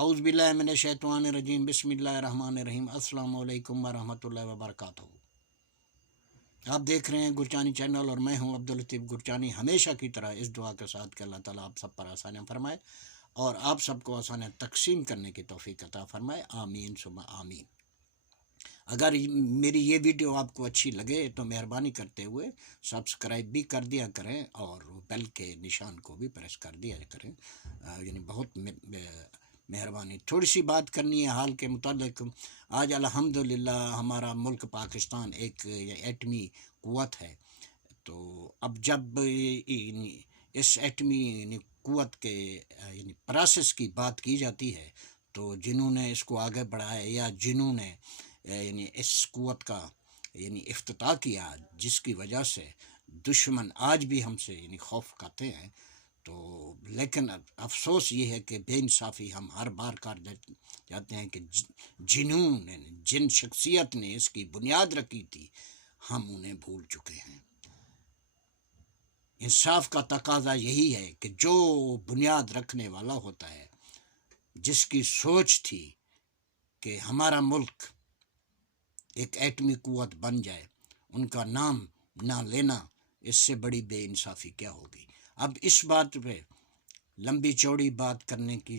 اعوذ باللہ من الشیطان الرجیم بسم اللہ الرحمن الرحیم السلام علیکم ورحمۃ اللہ وبرکاتہ۔ آپ دیکھ رہے ہیں گرچانی چینل اور میں ہوں عبداللطیف گرچانی، ہمیشہ کی طرح اس دعا کے ساتھ کہ اللہ تعالیٰ آپ سب پر آسانیاں فرمائے اور آپ سب کو آسانیاں تقسیم کرنے کی توفیق عطا فرمائے، آمین ثم آمین۔ اگر میری یہ ویڈیو آپ کو اچھی لگے تو مہربانی کرتے ہوئے سبسکرائب بھی کر دیا کریں اور بیل کے نشان کو بھی پریس کر دیا کریں، یعنی بہت مہربانی۔ تھوڑی سی بات کرنی ہے حال کے متعلق۔ آج الحمدللہ ہمارا ملک پاکستان ایک ایٹمی قوت ہے، تو اب جب اس ایٹمی قوت کے پروسیس کی بات کی جاتی ہے تو جنہوں نے اس کو آگے بڑھایا یا جنہوں نے اس قوت کا افتتاح کیا، جس کی وجہ سے دشمن آج بھی ہم سے خوف کھاتے ہیں، تو لیکن افسوس یہ ہے کہ بے انصافی ہم ہر بار کر جاتے ہیں کہ جنہوں نے جن شخصیت نے اس کی بنیاد رکھی تھی ہم انہیں بھول چکے ہیں۔ انصاف کا تقاضا یہی ہے کہ جو بنیاد رکھنے والا ہوتا ہے، جس کی سوچ تھی کہ ہمارا ملک ایک ایٹمی قوت بن جائے، ان کا نام نہ لینا، اس سے بڑی بے انصافی کیا ہوگی۔ اب اس بات پہ لمبی چوڑی بات کرنے کی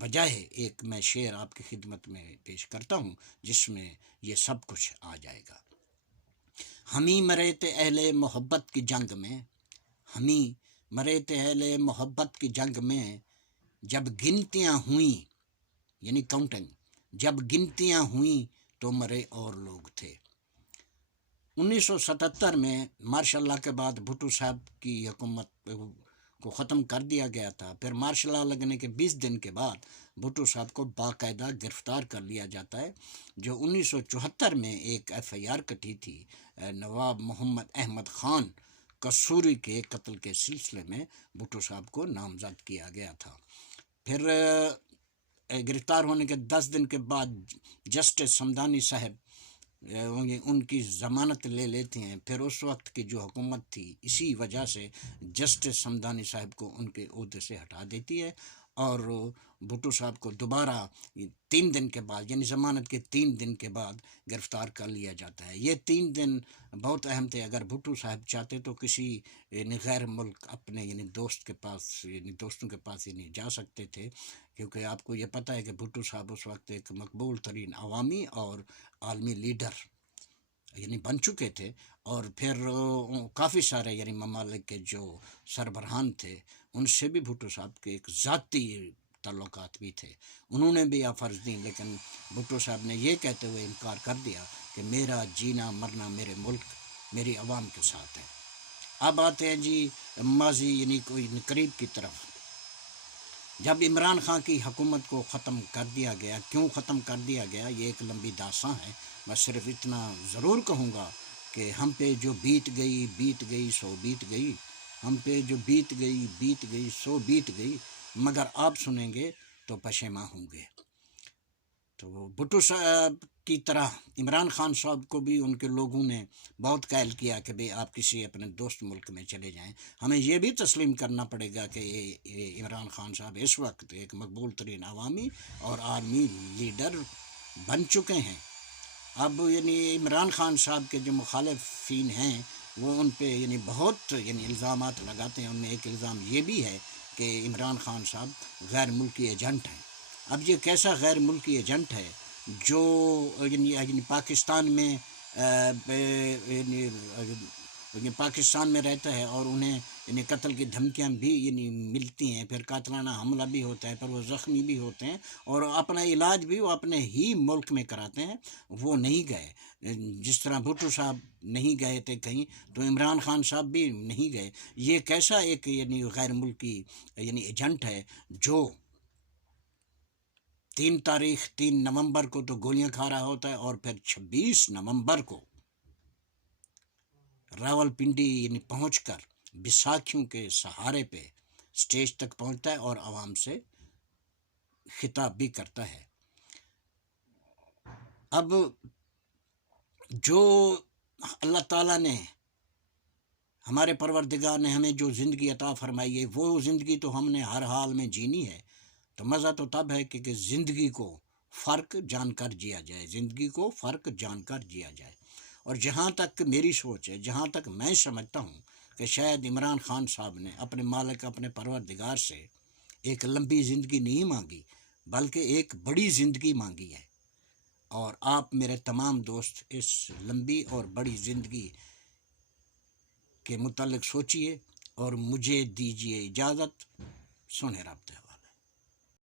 بجائے ایک میں شعر آپ کی خدمت میں پیش کرتا ہوں جس میں یہ سب کچھ آ جائے گا۔ ہمیں مرے تھے اہل محبت کی جنگ میں، ہمیں مرے تھے اہل محبت کی جنگ میں، جب گنتیاں ہوئیں کاؤنٹنگ، جب گنتیاں ہوئیں تو مرے اور لوگ تھے۔ 1977 میں مارشل لا کے بعد بھٹو صاحب کی حکومت کو ختم کر دیا گیا تھا۔ پھر مارشل لا لگنے کے 20 دن کے بعد بھٹو صاحب کو باقاعدہ گرفتار کر لیا جاتا ہے، جو 1974 میں ایک FIR کٹی تھی نواب محمد احمد خان قصوری کے قتل کے سلسلے میں بھٹو صاحب کو نامزد کیا گیا تھا۔ پھر گرفتار ہونے کے 10 دن کے بعد جسٹس سمدانی صاحب ان کی ضمانت لے لیتے ہیں۔ پھر اس وقت کی جو حکومت تھی اسی وجہ سے جسٹس سمدانی صاحب کو ان کے عہدے سے ہٹا دیتی ہے اور بھٹو صاحب کو دوبارہ 3 دن کے بعد ضمانت کے 3 دن کے بعد گرفتار کر لیا جاتا ہے۔ یہ 3 دن بہت اہم تھے۔ اگر بھٹو صاحب چاہتے تو کسی غیر ملک اپنے دوست کے پاس دوستوں کے پاس جا سکتے تھے، کیونکہ آپ کو یہ پتہ ہے کہ بھٹو صاحب اس وقت ایک مقبول ترین عوامی اور عالمی لیڈر بن چکے تھے، اور پھر کافی سارے ممالک کے جو سربراہان تھے ان سے بھی بھٹو صاحب کے ایک ذاتی تعلقات بھی تھے، انہوں نے بھی فرض دی، لیکن بھٹو صاحب نے یہ کہتے ہوئے انکار کر دیا کہ میرا جینا مرنا میرے ملک میری عوام کے ساتھ ہے۔ اب آتے ہیں ماضی کوئی قریب کی طرف، جب عمران خان کی حکومت کو ختم کر دیا گیا۔ کیوں ختم کر دیا گیا یہ ایک لمبی داستان ہے، میں صرف اتنا ضرور کہوں گا کہ ہم پہ جو بیت گئی سو بیت گئی، ہم پہ جو بیت گئی سو بیت گئی، مگر آپ سنیں گے تو پشیماں ہوں گے۔ تو بھٹو صاحب کی طرح عمران خان صاحب کو بھی ان کے لوگوں نے بہت قائل کیا کہ بھئی آپ کسی اپنے دوست ملک میں چلے جائیں۔ ہمیں یہ بھی تسلیم کرنا پڑے گا کہ عمران خان صاحب اس وقت ایک مقبول ترین عوامی اور عالمی لیڈر بن چکے ہیں۔ اب عمران خان صاحب کے جو مخالفین ہیں وہ ان پہ بہت الزامات لگاتے ہیں۔ ان میں ایک الزام یہ بھی ہے کہ عمران خان صاحب غیر ملکی ایجنٹ ہیں۔ اب یہ کیسا غیر ملکی ایجنٹ ہے جو پاکستان میں رہتا ہے اور انہیں قتل کی دھمکیاں بھی ملتی ہیں، پھر قاتلانہ حملہ بھی ہوتا ہے، پھر وہ زخمی بھی ہوتے ہیں اور اپنا علاج بھی وہ اپنے ہی ملک میں کراتے ہیں، وہ نہیں گئے۔ جس طرح بھٹو صاحب نہیں گئے تھے کہیں، تو عمران خان صاحب بھی نہیں گئے۔ یہ کیسا ایک غیر ملکی ایجنٹ ہے جو 3 نومبر کو تو گولیاں کھا رہا ہوتا ہے اور پھر 26 نومبر کو راول پنڈی پہنچ کر بیساکھیوں کے سہارے پہ سٹیج تک پہنچتا ہے اور عوام سے خطاب بھی کرتا ہے۔ اب جو اللہ تعالیٰ نے ہمارے پروردگار نے ہمیں جو زندگی عطا فرمائی ہے وہ زندگی تو ہم نے ہر حال میں جینی ہے، تو تو مزہ تو تب ہے کہ زندگی کو فرق جان کر جیا جائے، زندگی کو فرق جان کر جیا جائے۔ اور جہاں تک میری سوچ ہے، جہاں تک میں سمجھتا ہوں کہ شاید عمران خان صاحب نے اپنے مالک، اپنے پروردگار سے ایک لمبی زندگی نہیں مانگی، بلکہ ایک بڑی زندگی مانگی ہے۔ اور آپ میرے تمام دوست اس لمبی اور بڑی زندگی کے متعلق سوچئے اور مجھے دیجیے اجازت۔ سنے رابطہ۔